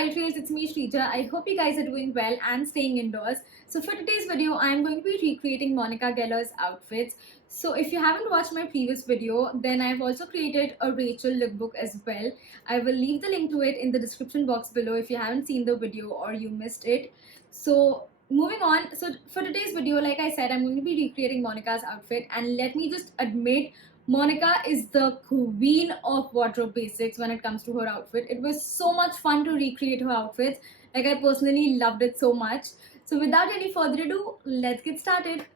Style Trails, it's me Shrija. I hope you guys are doing well and staying indoors. So for today's video, I'm going to be recreating Monica Geller's outfits. So if you haven't watched my previous video, then I've also created a Rachel lookbook as well. I will leave the link to it in the description box below if you haven't seen the video or you missed it. So moving on, so for today's video, like I said, I'm going to be recreating Monica's outfit, and let me just admit, Monica is the queen of wardrobe basics when it comes to her outfit. It was so much fun to recreate her outfits. Like, I personally loved it so much. So without any further ado, let's get started.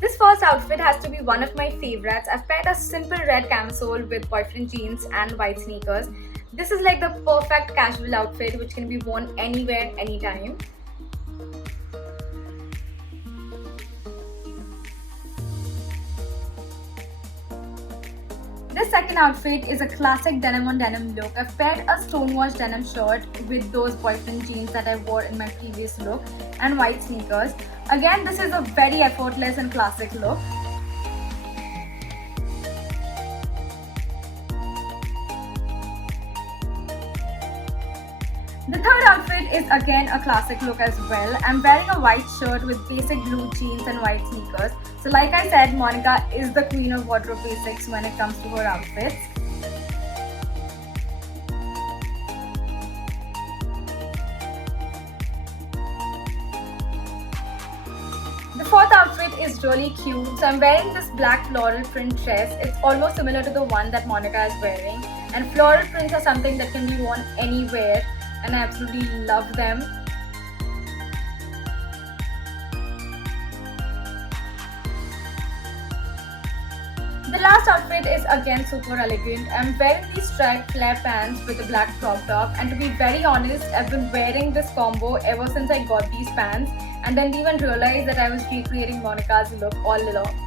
This first outfit has to be one of my favorites. I've paired a simple red camisole with boyfriend jeans and white sneakers. This is like the perfect casual outfit which can be worn anywhere, anytime. This second outfit is a classic denim on denim look. I've paired a stonewashed denim shirt with those boyfriend jeans that I wore in my previous look and white sneakers. Again, this is a very effortless and classic look. The third outfit is again a classic look as well. I'm wearing a white shirt with basic blue jeans and white sneakers. So like I said, Monica is the queen of wardrobe basics when it comes to her outfits. The fourth outfit is really cute. So I'm wearing this black floral print dress. It's almost similar to the one that Monica is wearing. And floral prints are something that can be worn anywhere, and I absolutely love them. The last outfit is again super elegant. I'm wearing these striped flare pants with a black crop top, and to be very honest, I've been wearing this combo ever since I got these pants and didn't even realize that I was recreating Monica's look all along.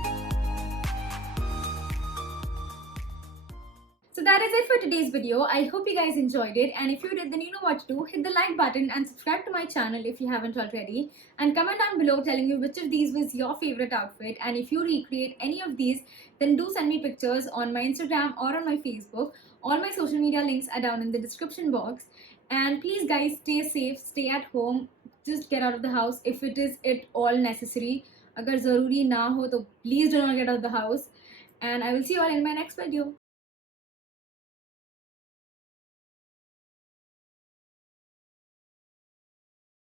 So that is it for today's video. I hope you guys enjoyed it, and if you did, then you know what to do. Hit the like button and subscribe to my channel if you haven't already, and comment down below telling me which of these was your favorite outfit, and if you recreate any of these, then do send me pictures on my Instagram or on my Facebook. All my social media links are down in the description box. And please guys, stay safe, stay at home, just get out of the house if it is at all necessary. Agar zaruri na ho to please do not get out of the house, and I will see you all in my next video.